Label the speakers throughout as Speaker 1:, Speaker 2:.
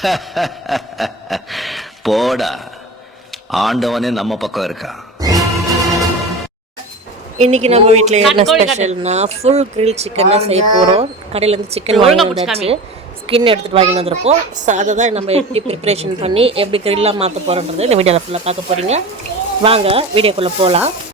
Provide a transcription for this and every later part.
Speaker 1: போடா. ஆண்டவனே நம்ம பக்கம் இருக்கான்
Speaker 2: இன்னைக்கு நம்ம வீட்டில் என்ன ஸ்பெஷல்னா ஃபுல் கிரில் சிக்கன் தான் செய்ய போகிறோம் கடையிலேருந்து சிக்கன் வாங்கி வந்தாச்சு. ஸ்கின் எடுத்துகிட்டு வாங்கி வந்திருக்கோம். ஸோ அதை தான் நம்ம எப்படி ப்ரிப்பரேஷன் பண்ணி எப்படி கிரில்லாக மாற்ற போகிறோன்றது இந்த வீடியோவில் ஃபுல்லாக பார்க்க போகிறீங்க வாங்க வீடியோக்குள்ளே போகலாம்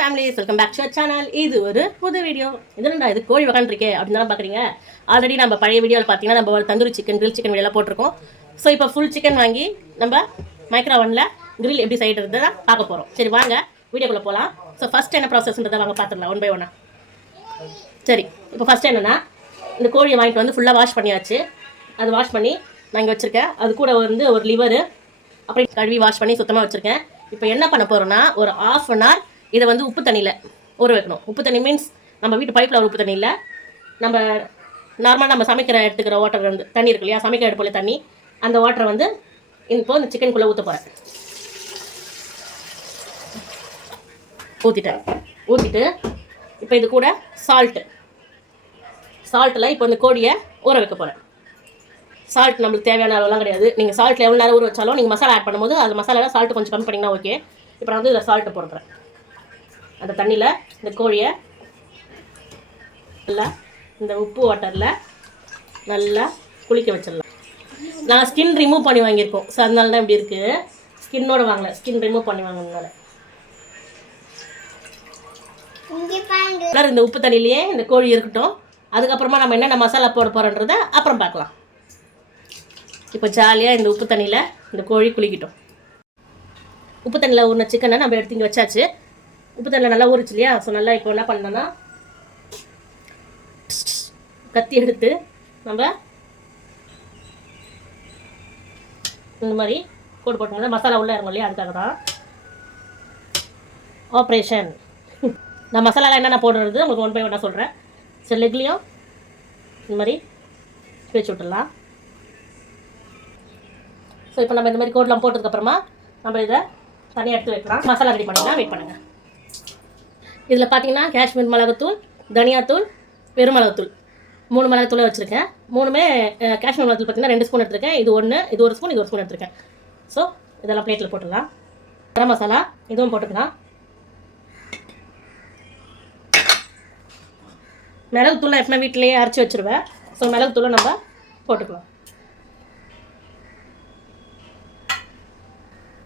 Speaker 2: families welcome back to channel இது ஒரு புது வீடியோ இதுலடா இது கோழி வகான்றிருக்கே அப்படின்னு தான் பார்க்குறீங்க ஆல்ரெடி நம்ம பழைய வீடியோவில் பார்த்தீங்கன்னா நம்ம தந்தூரி சிக்கன் கிரில் சிக்கன் வீடியோலாம் போட்டிருக்கோம். ஸோ இப்போ ஃபுல் சிக்கன் வாங்கி நம்ம மைக்ரோவனில் கிரில் எப்படி செய்யறது தான் பார்க்க போகிறோம் சரி வாங்க. வீடியோக்குள்ளே போகலாம் ஸோ ஃபஸ்ட் என்ன ப்ராசஸ்ன்றதை வாங்க பார்த்துடலாம் ஒன் பை ஒன்னா சரி இப்போ ஃபஸ்ட் என்னென்னா இந்த கோழியை வாங்கிட்டு வந்து ஃபுல்லாக வாஷ் பண்ணியாச்சு. அது வாஷ் பண்ணி நான் இங்கே வச்சுருக்கேன். அது கூட வந்து ஒரு லிவரு அப்படி கழுவி வாஷ் பண்ணி சுத்தமாக வச்சுருக்கேன். இப்போ என்ன பண்ண போகிறோன்னா ஒரு ஆஃப் அன் ஹவர் இதை வந்து உப்பு தண்ணியில் ஊற வைக்கணும். உப்பு தண்ணி மீன்ஸ் நம்ம வீட்டு பைப்பில் உப்பு தண்ணி இல்லை நம்ம நார்மலாக நம்ம சமைக்கிற எடுத்துக்கிற வாட்டர் வந்து தண்ணி இருக்கு இல்லையா? சமைக்கிற எடுப்புல தண்ணி. அந்த வாட்டரை வந்து இப்போ இந்த சிக்கனுக்குள்ளே ஊற்ற போகிறேன் ஊற்றிட்டேன் ஊற்றிட்டு இப்போ இது கூட சால்ட்டு சால்ட்டில் இப்போ இந்த கோழியை ஊற வைக்க போகிறேன் சால்ட் நம்மளுக்கு தேவையான அளவுலாம் கிடையாது. நீங்கள் சால்ட்டில் எவ்வளோ நேரம் ஊற வச்சாலும் நீங்கள் மசாலா ஆட் பண்ணும்போது அது மசாலாவில் சால்ட்டு கொஞ்சம் கம்மி பண்ணிங்கன்னா ஓகே இப்போ நான் வந்து இதில் சால்ட்டு போடுறேன் அந்த தண்ணியில் இந்த கோழியை நல்லா இந்த உப்பு வாட்டரில் நல்லா குளிக்க வச்சிடலாம். நான் ஸ்கின் ரிமூவ் பண்ணி வாங்கியிருக்கோம். ஸோ அதனால தான் இப்படி இருக்குது ஸ்கின்னோட வாங்கல. ஸ்கின் ரிமூவ் பண்ணி வாங்கினால இந்த உப்பு தண்ணியிலேயே இந்த கோழி இருக்கட்டும். அதுக்கப்புறமா நம்ம என்னென்ன மசாலா போட போகிறோன்றத அப்புறம் பார்க்கலாம். இப்போ ஜாலியாக இந்த உப்பு தண்ணியில் இந்த கோழி குளிக்கட்டும். உப்பு தண்ணியில் ஊறின சிக்கனை நம்ம எடுத்து இங்கே வச்சாச்சு. உப்பு தண்ணியில் நல்லா ஊறிச்சு இல்லையா ஸோ நல்லா இப்போ என்ன பண்ணோன்னா கத்தி எடுத்து நம்ம இந்த மாதிரி கோடு போட்டோம்னா மசாலா உள்ளே இருக்கும் இல்லையா? அதுக்காக தான். ஆப்ரேஷன் நான் மசாலாலாம் என்னென்ன போடுறது உங்களுக்கு ஒன் பை ஒன்னாக சொல்கிறேன் சரி லெக்லேயும் இந்த மாதிரி பேச்சு விட்டுடலாம். ஸோ இப்போ நம்ம இந்த மாதிரி கோட்லாம் போட்டதுக்கப்புறமா நம்ம இதை தனியாக எடுத்து வைக்கலாம். மசாலா ரெடி பண்ணிக்கலாம். வெயிட் பண்ணுங்கள் இதில் பார்த்தீங்கன்னா காஷ்மீர் மிளகுத்தூள் தனியாத்தூள் பெருமிளகுத்தூள். மூணு மிளகுத்தூளே வச்சுருக்கேன். மூணுமே காஷ்மீர் மிளகுத்தூள் பார்த்தீங்கன்னா ரெண்டு ஸ்பூன் எடுத்திருக்கேன். இது ஒன்று இது ஒரு ஸ்பூன் இது ஒரு ஸ்பூன் எடுத்திருக்கேன். ஸோ இதெல்லாம் பிளேட்டில் போட்டுடலாம். கரம் மசாலா இதுவும் போட்டுக்கலாம். மிளகுத்தூளை எப்பவுமே வீட்டிலேயே அரைச்சி வச்சிருவேன். ஸோ மிளகுத்தூளை நம்ம போட்டுக்கலாம்.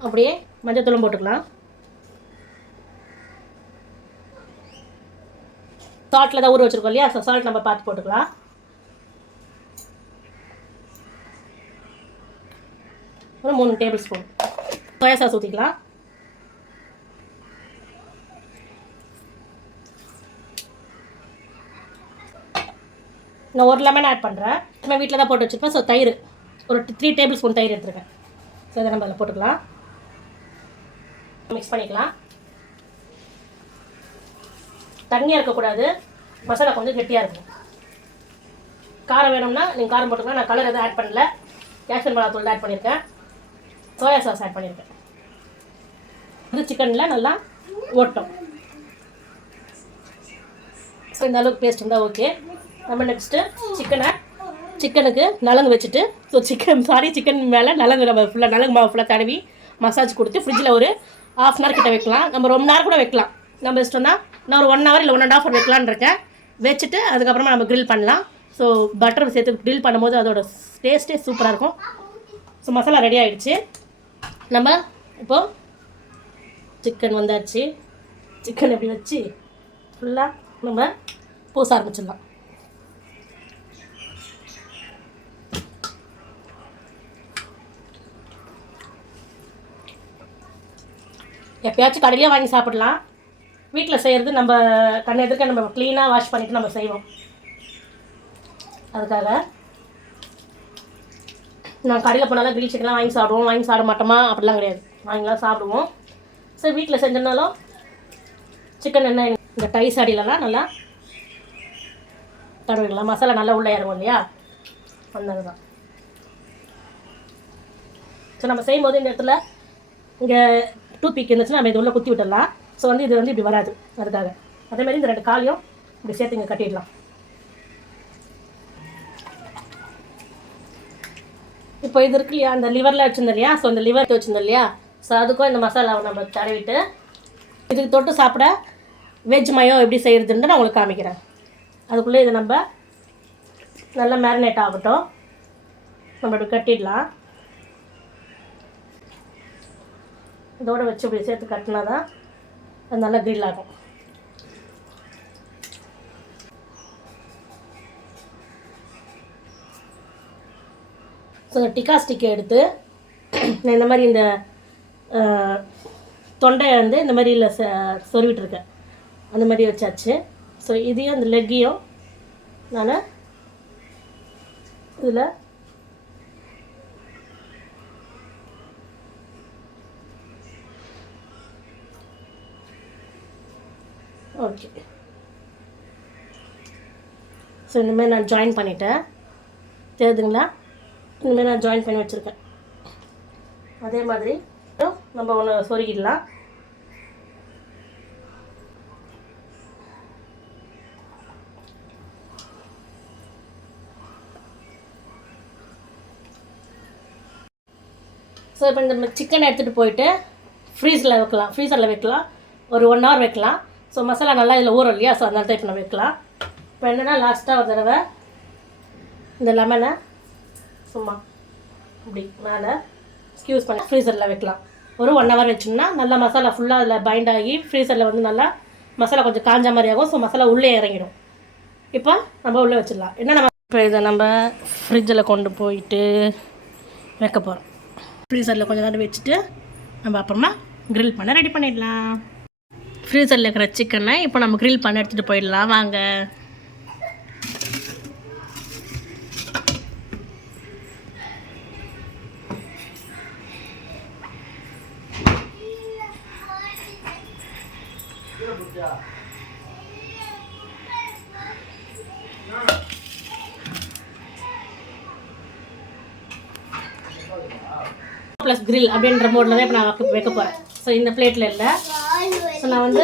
Speaker 2: அப்படியே மஞ்சத்தூளும் போட்டுக்கலாம். சால்ட்டில் தான் ஊற வச்சுருக்கோம் இல்லையா? ஸோ சால்ட் நம்ம பார்த்து போட்டுக்கலாம். ஒரு மூணு டேபிள் ஸ்பூன் சோயா சாஸ் ஊற்றிக்கலாம் நான் ஒரு லெமன் ஆட் பண்ணுறேன் நம்ம வீட்டில் தான் போட்டு வச்சுருப்பேன். ஸோ தயிர் ஒரு த்ரீ டேபிள் ஸ்பூன் தயிர் எடுத்துருக்கேன். ஸோ இதை நம்ம அதில் போட்டுக்கலாம். மிக்ஸ் பண்ணிக்கலாம். தண்ணியாக இருக்கக்கூடாது. மசாலா கொஞ்சம் கெட்டியாக இருக்கும் காரம் வேணும்னா நீங்கள் காரம் போட்டுக்கலாம். நான் கலர் எதுவும் ஆட் பண்ணல. கேஷ்மீர் மிளகா தூள் ஆட் பண்ணியிருக்கேன் சோயா சாஸ் ஆட் பண்ணியிருக்கேன் இது சிக்கனில் நல்லா ஓட்டும். ஸோ இந்த அளவுக்கு பேஸ்ட் இருந்தால் ஓகே நம்ம நெக்ஸ்ட்டு சிக்கனை சிக்கனுக்கு நலங்கு வச்சுட்டு ஸோ சிக்கன் சாரி சிக்கன் மேலே நலங்கு நம்ம ஃபுல்லாக நலங்கு மாவு ஃபுல்லாக தடவி மசாஜ் கொடுத்து ஃப்ரிட்ஜில் ஒரு ஆஃப் அன் ஹவர் கிட்ட வைக்கலாம். நம்ம ரொம்ப நேரம் கூட வைக்கலாம். நம்ம இஷ்டம் தான். நான் ஒரு ஒன் ஹவர் இல்லை ஒன் அண்ட் ஹவர் வைக்கலான்னு இருக்கேன். வச்சுட்டு அதுக்கப்புறமா நம்ம க்ரில் பண்ணலாம். ஸோ பட்டர் சேர்த்து க்ரில் பண்ணும்போது அதோட டேஸ்ட்டே சூப்பராக இருக்கும். ஸோ மசாலா ரெடி ஆகிடுச்சு நம்ம இப்போது சிக்கன் வந்தாச்சு. சிக்கன் எப்படி வச்சு? ஃபுல்லாக நம்ம பூச ஆரம்பிச்சிடலாம். எப்பயாச்சும் கடையிலே வாங்கி சாப்பிடலாம். வீட்டில் செய்கிறது நம்ம கண் எதிர்க்க நம்ம க்ளீனாக வாஷ் பண்ணிவிட்டு நம்ம செய்வோம். அதுக்காக நான் கடையில் போனாலும் கிரில் சிக்கன்லாம் வாங்கி சாப்பிடுவோம். வாங்கி சாப்பிட மாட்டோமா? அப்படிலாம் கிடையாது. வாங்கிலாம் சாப்பிடுவோம். சரி வீட்டில் செஞ்சோம்னாலும் சிக்கன் என்ன இந்த டைஸ் அடியிலலாம் நல்லா தடவிக்கலாம் மசாலா நல்லா உள்ளே இறங்கும் இல்லையா? வந்தது தான் ஸோ நம்ம செய்யும்போது இந்த இடத்துல இங்கே டூ பீக் இருந்துச்சுன்னா நம்ம இது உள்ளே குத்தி விட்டுடலாம். ஸோ வந்து இது வந்து இப்படி வராது. அதுக்காக. அதே மாதிரி இந்த ரெண்டு காலையும் இப்படி சேர்த்து இங்கே கட்டிடலாம். இப்போ இது இருக்கு இல்லையா? அந்த லிவரில் வச்சுருந்தோம் இல்லையா? ஸோ அந்த லிவர் வச்சுருந்தோம் இல்லையா? ஸோ அதுக்கும் இந்த மசாலாவை நம்ம தடவிட்டு இதுக்கு தொட்டு சாப்பிட வெஜ் மயம் எப்படி செய்கிறதுன்ட்டு நான் உங்களுக்கு காமிக்கிறேன். அதுக்குள்ளே இதை நம்ம நல்லா மேரினேட் ஆகட்டும். நம்ம இப்படி கட்டிடலாம். இதோட வச்சு இப்படி சேர்த்து கட்டினா தான் அது நல்லா கிரில் ஆகும். ஸோ இந்த டிக்கா ஸ்டிக்கை எடுத்து நான் இந்த மாதிரி இந்த தொண்டையை வந்து இந்த மாதிரி இல்லை சொருவிட்டுருக்கேன். அந்த மாதிரி வச்சாச்சு. ஸோ இதையும் அந்த லெக்கையும் நான் இதில் ஓகே ஸோ இந்தமாதிரி நான் ஜாயின் பண்ணிட்டேன். தெரியுதுங்களா? இனிமேல் நான் ஜாயின் பண்ணி வச்சுருக்கேன். அதே மாதிரி நம்ம ஒன்று சொருகிடலாம். ஸோ இப்போ இந்த சிக்கனை எடுத்துகிட்டு போயிட்டு ஃப்ரீஸில் வைக்கலாம். ஃப்ரீசரில் வைக்கலாம். ஒரு ஒன் ஹவர் வைக்கலாம். ஸோ மசாலா நல்லா இதில் ஊறும் இல்லையா ஸோ அதனால தான் இப்போ நம்ம வைக்கலாம். இப்போ என்னென்னா லாஸ்ட்டாக ஒரு தடவை இந்த லெமனை சும்மா இப்படி மேலே ஸ்கியூஸ் பண்ணி ஃப்ரீசரில் வைக்கலாம். ஒரு ஒன் ஹவர் வச்சோம்னா நல்லா மசாலா ஃபுல்லாக அதில் பைண்ட் ஆகி ஃப்ரீசரில் வந்து நல்லா மசாலா கொஞ்சம் காஞ்ச மாதிரி ஆகும். ஸோ மசாலா உள்ளே இறங்கிடும். இப்போ நம்ம உள்ளே வச்சிடலாம். என்ன நம்ம இப்போ இதை நம்ம ஃப்ரிட்ஜில் கொண்டு போயிட்டு வைக்க போகிறோம் ஃப்ரீசரில் கொஞ்சம் நேரம் வச்சுட்டு நம்ம அப்புறமா க்ரில் பண்ண ரெடி பண்ணிடலாம். ஃப்ரீசரில் இருக்கிற சிக்கனை இப்போ நம்ம க்ரில் பண்ண எடுத்துகிட்டு போயிடலாம். வாங்க. ப்ளஸ் கிரில் அப்படின்ற மோடில் தான் இப்போ நான் வைக்க போகிறேன் ஸோ இந்த பிளேட்டில் இல்லை. ஸோ நான் வந்து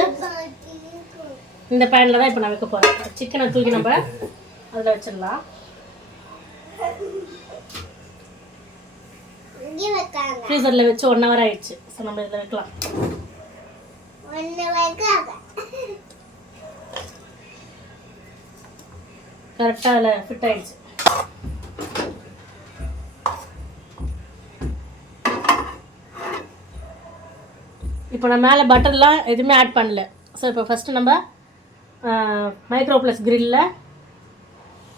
Speaker 2: இந்த பேனில் தான் இப்போ நான் வைக்க போகிறேன் சிக்கனை தூக்கி நம்ம அதில் வச்சிடலாம். ஃப்ரீசரில் வச்சு ஒன் ஹவர் ஆயிடுச்சு. ஸோ நம்ம இதில் வைக்கலாம். கரெக்டாக அதில் ஃபிட் ஆயிடுச்சு. இப்போ நான் மேலே பட்டர்லாம் எதுவுமே ஆட் பண்ணல. ஸோ இப்போ ஃபஸ்ட்டு நம்ம மைக்ரோ ப்ளஸ் கிரில்லில்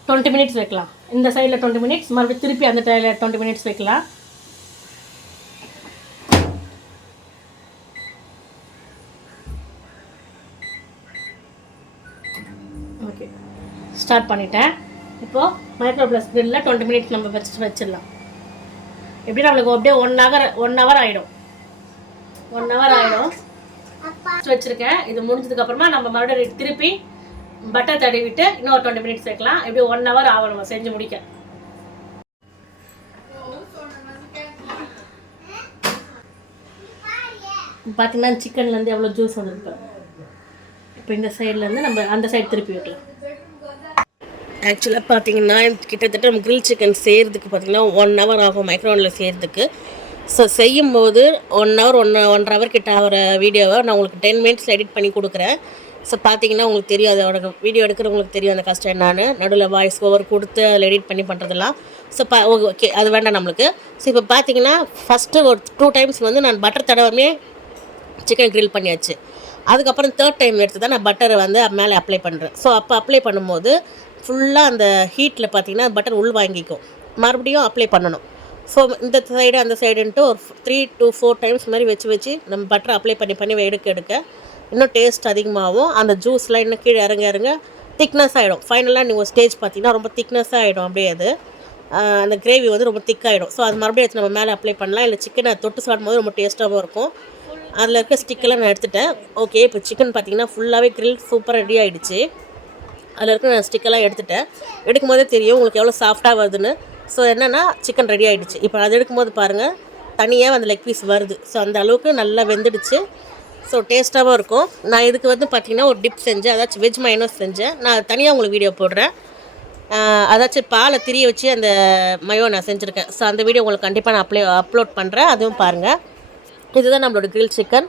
Speaker 2: டுவெண்ட்டி மினிட்ஸ் வைக்கலாம். இந்த சைடில் டுவெண்ட்டி மினிட்ஸ் மறுபடியும் திருப்பி அந்த சைடில் டுவெண்ட்டி மினிட்ஸ் வைக்கலாம். ஓகே ஸ்டார்ட் பண்ணிட்டேன். இப்போது மைக்ரோ ப்ளஸ் கிரில்லில் டுவெண்ட்டி மினிட்ஸ் நம்ம வச்சுட்டு வச்சிடலாம். எப்படி நம்மளுக்கு அப்படியே ஒன் ஹவர் ஒன் ஹவர் ஆகிடும் ஒன் ஹவர் ஆகிடும் வச்சுருக்கேன். இது முடிஞ்சதுக்கு அப்புறமா நம்ம மறுபடியும் திருப்பி பட்டர் தடவிட்டு விட்டு இன்னொரு டுவெண்ட்டி மினிட்ஸ் வைக்கலாம் எப்படி ஒன் ஹவர் ஆகும் நம்ம செஞ்சு முடிக்க. பார்த்தீங்கன்னா சிக்கன்லேருந்து எவ்வளோ ஜூஸ் வந்துருக்கு இப்போ இந்த சைட்லேருந்து நம்ம அந்த சைடு திருப்பி வைக்கலாம். ஆக்சுவலாக பார்த்தீங்கன்னா கிட்டத்தட்ட நம்ம கிரில் சிக்கன் செய்கிறதுக்கு பார்த்தீங்கன்னா ஒன் ஹவர் ஆகும் மைக்ரோவனில் செய்கிறதுக்கு ஸோ செய்யும்போது ஒன் ஹவர் ஒன் ஒன்றரை ஹவர் கிட்ட ஆகிற வீடியோவை நான் உங்களுக்கு டென் மினிட்ஸ் எடிட் பண்ணி கொடுக்குறேன். ஸோ பார்த்தீங்கன்னா உங்களுக்கு தெரியும் அதோட வீடியோ எடுக்கிறவங்களுக்கு தெரியும் அந்த கஷ்டம் என்னான்னு. நடுவில் வாய்ஸ் ஓவர் கொடுத்து அதில் எடிட் பண்ணி பண்ணுறதெல்லாம் ஸோ பா ஓகே அது வேண்டாம் நம்மளுக்கு. ஸோ இப்போ பார்த்தீங்கன்னா ஃபஸ்ட்டு ஒரு டூ டைம்ஸ் வந்து நான் பட்டர் தடவாமே சிக்கன் க்ரில் பண்ணியாச்சு. அதுக்கப்புறம் தேர்ட் டைம் எடுத்து தான் நான் பட்டரை வந்து மேலே அப்ளை பண்ணுறேன் ஸோ அப்போ அப்ளை பண்ணும்போது ஃபுல்லாக அந்த ஹீட்டில் பார்த்தீங்கன்னா பட்டர் உள் வாங்கிக்கும். மறுபடியும் அப்ளை பண்ணணும். ஸோ இந்த சைடு அந்த சைடுன்ட்டு ஒரு த்ரீ டு ஃபோர் டைம்ஸ் மாதிரி வச்சு வச்சு நம்ம பட்டரை அப்ளை பண்ணி பண்ணி எடுக்க எடுக்க. இன்னும் டேஸ்ட் அதிகமாகும். அந்த ஜூஸ்லாம் இன்னும் கீழே இறங்க இறங்க திக்னஸ் ஆகிடும் ஃபைனலாக நீங்கள் ஸ்டேஜ் பார்த்தீங்கன்னா ரொம்ப திக்னஸ் ஆகிடும் அப்படியே அது. அந்த கிரேவி வந்து ரொம்ப திக்காகிடும் ஸோ அது மறுபடியும் எடுத்து நம்ம மேலே அப்ளை பண்ணலாம். இல்லை சிக்கனை தொட்டு சாப்பிடும் போது ரொம்ப டேஸ்ட்டாகவும் இருக்கும். அதில் இருக்க ஸ்டிக்கெல்லாம் நான் எடுத்துட்டேன். ஓகே இப்போ சிக்கன் பார்த்தீங்கன்னா ஃபுல்லாகவே க்ரில் சூப்பராக ரெடி ஆகிடுச்சு அதில் இருக்கிற நான் ஸ்டிக்கெல்லாம் எடுத்துட்டேன். எடுக்கும் போதே தெரியும் உங்களுக்கு எவ்வளோ சாஃப்டாக வருதுன்னு. ஸோ என்னென்னா சிக்கன் ரெடி ஆகிடுச்சு இப்போ அது எடுக்கும்போது பாருங்கள் தனியாக அந்த லெக் பீஸ் வருது. ஸோ அந்த அளவுக்கு நல்லா வெந்துடுச்சு. ஸோ டேஸ்ட்டாகவும் இருக்கும். நான் இதுக்கு வந்து பார்த்திங்கன்னா ஒரு டிப் செஞ்சேன். அதாச்சும் வெஜ் மைனஸ் செஞ்சேன். நான் தனியாக உங்களுக்கு வீடியோ போடுறேன்.
Speaker 3: அதாச்சும் பாலை திரிய வச்சு அந்த மயோ நான் செஞ்சுருக்கேன். ஸோ அந்த வீடியோ உங்களுக்கு கண்டிப்பாக நான் அப்ளே அப்லோட் பண்ணுறேன் அதுவும் பாருங்கள் இதுதான் நம்மளோட கிரில் சிக்கன்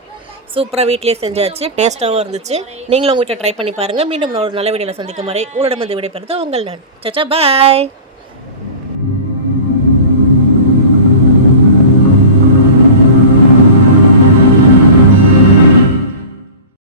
Speaker 3: சூப்பராக வீட்லேயே செஞ்சாச்சு. டேஸ்ட்டாகவும் இருந்துச்சு. நீங்களும் உங்கள்கிட்ட ட்ரை பண்ணி பாருங்கள் மீண்டும் நான் ஒரு நல்ல வீடியோவில் சந்திக்கும் வரை உங்களிடம் வந்து விடைபெறுது உங்கள் நான். சச்சா பாய்